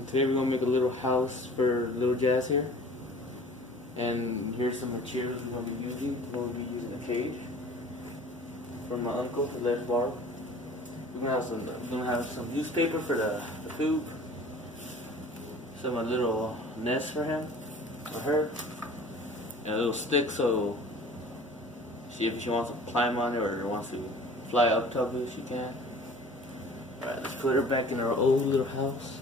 And today we're gonna make a little house for little Jazz here. And here's some materials we're gonna be using. We're gonna be using a cage from my uncle to let borrow. We're gonna have some newspaper for the coop. Some a little nest for him or her. And a little stick so if she wants to climb on it or wants to fly up top of it, she can. Alright, let's put her back in her old little house.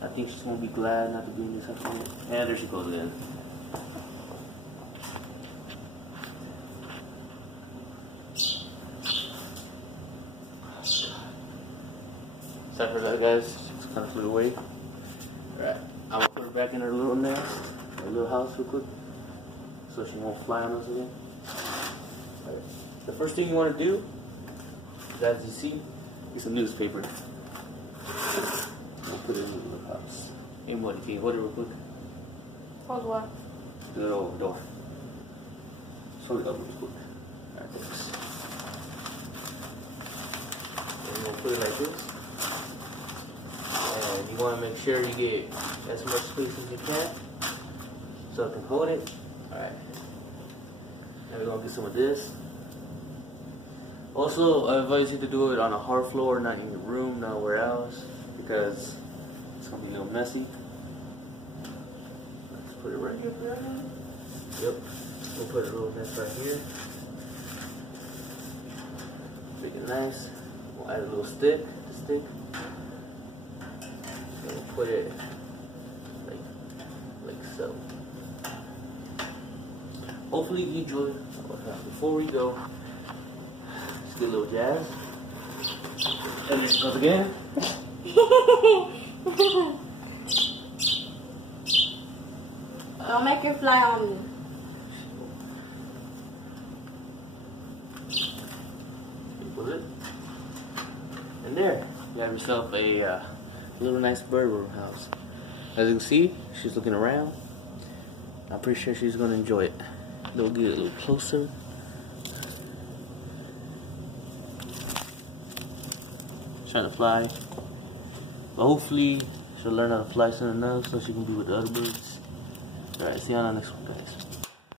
I think she's gonna be glad not to be in this house anymore. And there she goes again. Sorry for that, guys. She's kind of flew away. Alright, I'm gonna put her back in her little nest, her little house real quick, so she won't fly on us again. Right. The first thing you want to do, as you see, is some newspaper. We'll put it in the little house. Hey, what do you think? Hold it real quick. Hold what? The little door. Hold it up real quick. Alright, thanks. And we'll put it like this. And you want to make sure you get as much space as you can so it can hold it. Alright. Now we're going to get some of this. Also, I advise you to do it on a hard floor, not in your room, nowhere else, because it's going to be a little messy. Let's put it right here. Yep. We'll put a little nest right here. Make it nice. We'll add a little stick. And we'll put it like so. Hopefully you enjoyed. Before we go, let's get a little Jazz. And here she goes again. Don't make her fly on me. And there, you have yourself a little nice bird room house. As you can see, she's looking around. I'm pretty sure she's gonna enjoy it. They'll get a little closer. Trying to fly. But hopefully she'll learn how to fly soon enough so she can be with the other birds. Alright, see you on the next one, guys.